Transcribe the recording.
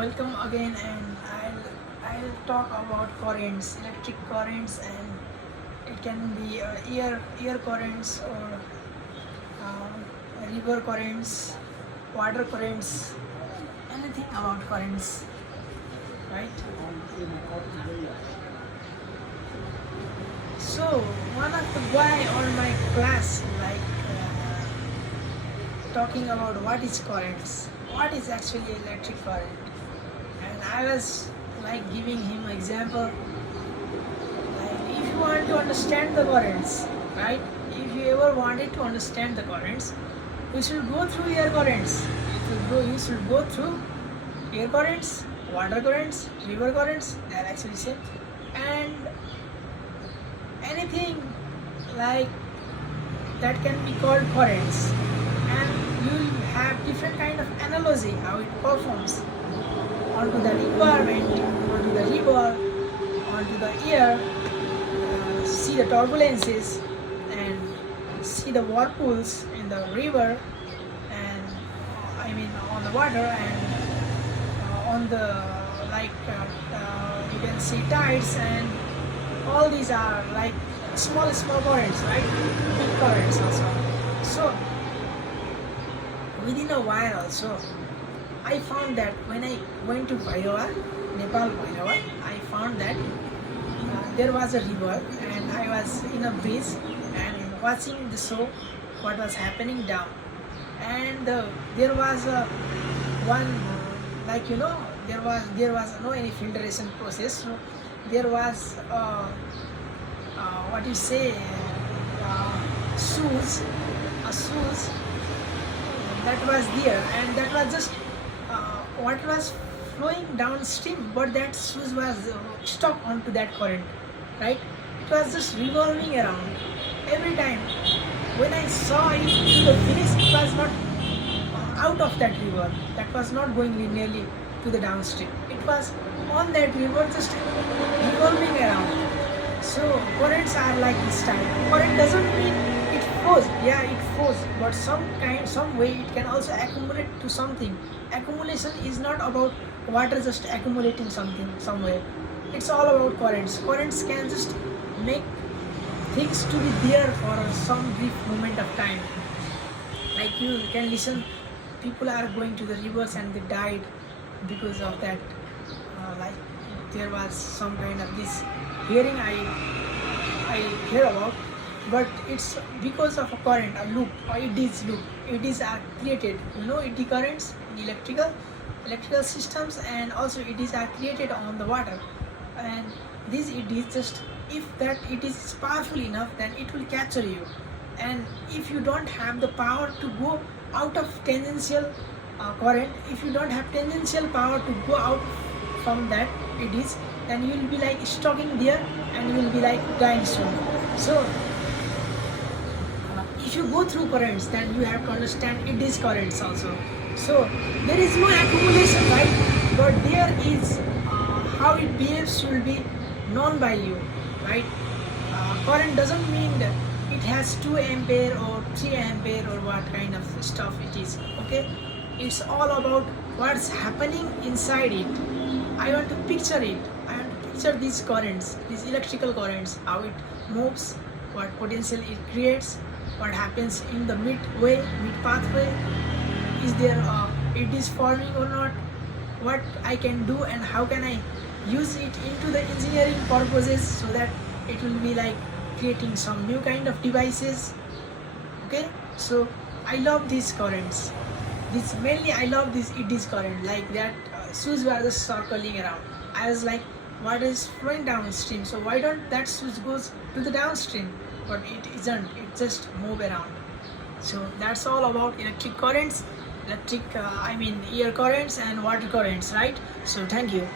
welcome again, and I'll talk about currents, electric currents, and it can be air currents or river currents, water currents, anything about currents, right? So one of the guy on my class talking about what is currents, what is actually electric current, and I was giving him example. If you want to understand the currents, right? If you ever wanted to understand the currents, you should go through air currents. You should go through air currents, water currents, river currents. They are actually same, and anything like that can be called currents, and you will have different kind of analogy how it performs onto the environment, onto the river, onto the air. See the turbulences and see the whirlpools in the river, and on the water, and on the you can see tides, and all these are like small currents, right? Big currents also. So within a while also, I found that when I went to Nepal, I found that there was a river, and I was in a bridge and watching the show, what was happening down, and there was one, there was no any filtration process, so there was what you say shoes, a shoes that was there, and that was just what was flowing downstream, but that shoes was stuck onto that current, right? It was just revolving around every time. When I saw it to the finish, it was not out of that river, that was not going linearly to the downstream, it was on that river, just revolving around. So currents are like this type. Current doesn't mean it flows, yeah, it flows, but some way it can also accumulate to something. Accumulation is not about water just accumulating something somewhere. It's all about currents. Currents can just make things to be there for some brief moment of time. Like you can listen, people are going to the rivers and they died because of that. There was some kind of this hearing I hear about, but it's because of a current, a loop, or it is loop. It is created, eddy currents in electrical systems, and also it is created on the water. And this it is just, if that it is powerful enough, then it will capture you. And if you don't have the power to go out of tangential current, if you don't have tangential power to go out from that it is, then you will be like stuck in there, and you will be like dying soon. So if you go through currents, then you have to understand it is currents also. So there is no accumulation, right? But there is how it behaves will be known by you, right? Current doesn't mean that it has 2 ampere or 3 ampere or what kind of stuff it is, okay? It's all about what's happening inside it. I want to picture it. I want to picture these currents, these electrical currents, how it moves, what potential it creates, what happens in the mid pathway. Is there it is forming or not? What I can do, and how can I use it into the engineering purposes, so that it will be like creating some new kind of devices. Okay, so I love these currents. This mainly I love this it is current, like that shoes were just circling around. I was like, what is flowing downstream, so why don't that shoes goes to the downstream? But it isn't, it just move around. So that's all about electric currents, air currents and water currents, right? So thank you.